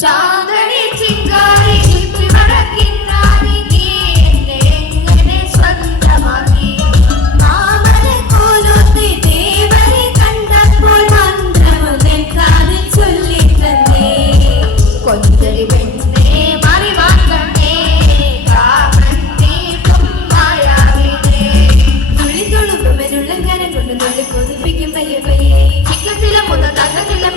ചാതണി ചിങ്കാരി ചുറ്റി വടക്കിന്നാരി നീ എന്നെ എങ്ങനെ സ്വന്തമാക്കി മാമല കോലത്തെ ദേവരെ കണ്ടപ്പോൾ മന്ത്രമുതൽ കാതിൽ ചൊല്ലിത്തന്നേ കൊഞ്ചലി പെണ്ണേ മറിവാക്കണേ കാമന്തേ കുമ്മായാവിനേ തുള്ളിത്തുളുമ്പുമെന്നുള്ള കരം കൊണ്ട് നുള്ളി കൊതിപ്പിക്കും പയ്യെ പയ്യെ ചിക്കത്തിലെ മുത തങ്കത്തിലെ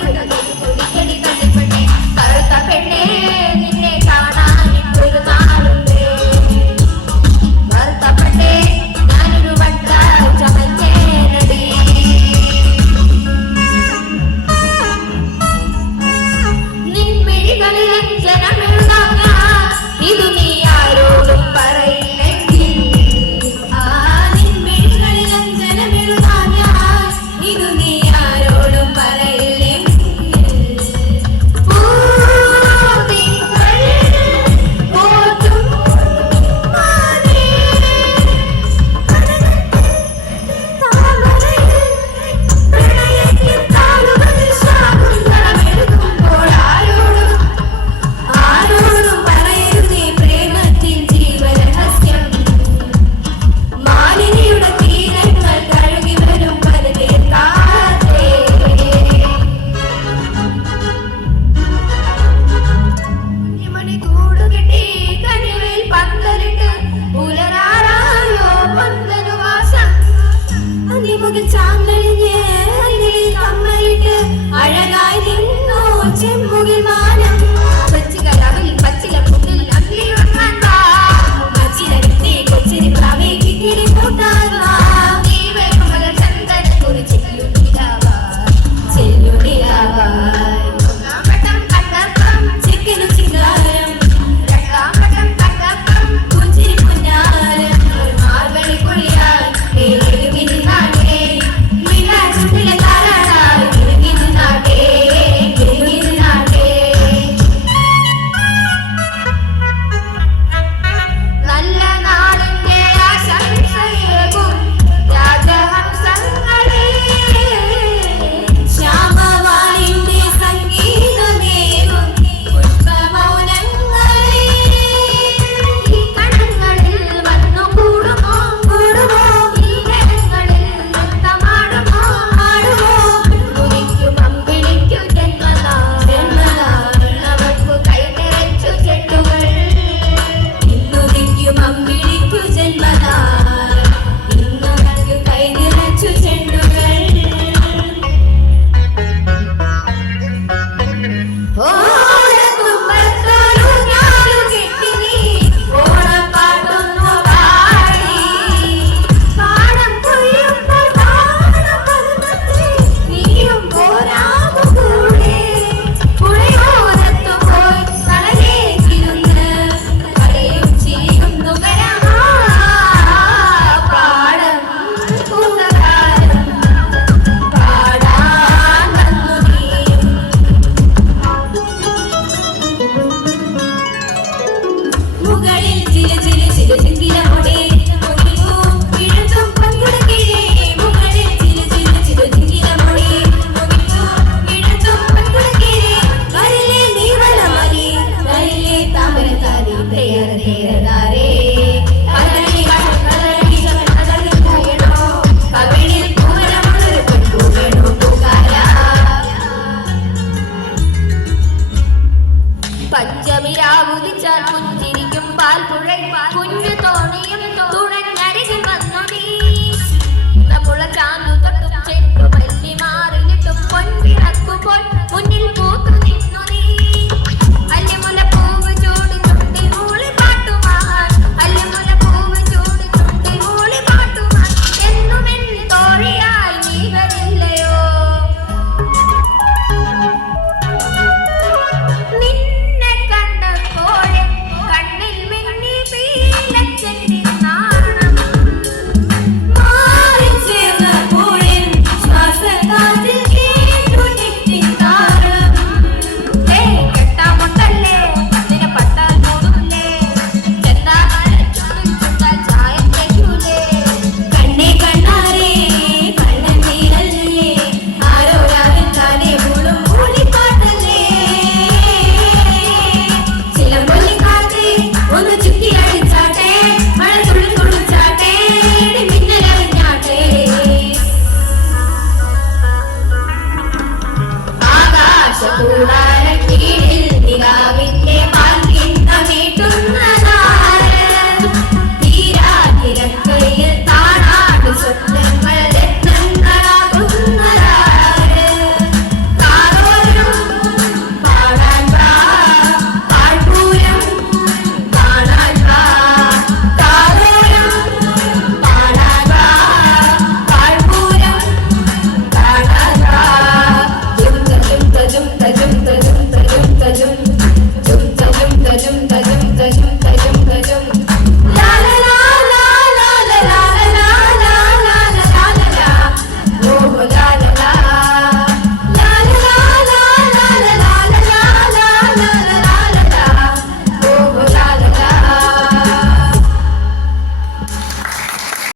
പഞ്ചമിരാവുദിച്ചാൽ പുഞ്ചിരിക്കും പാൽപ്പുഴ കുഞ്ഞു തോണിയും തുണഞ്ഞരികിൽ വന്നു നീ നമ്മുടെ ചാന്തു തൊട്ടും ചെട്ടു മല്ലി മാറിലിട്ടും പൊൻപിറക്കുമ്പോൾ മുന്നിൽ പൂത്തു നിന്നു നീ അല്ലിമുല പൂവ് ചൂടി ചുണ്ടി മൂളി പാട്ടുമാൻ അല്ലിമുല പൂവ് ചൂടി ചുണ്ടി മൂളി പാട്ടുമാൻ എന്നും എൻ തോഴിയായി നീ വരില്ലയോ കണ്ണിൽ മിന്നി പീലച്ചെണ്ടി കൂടാ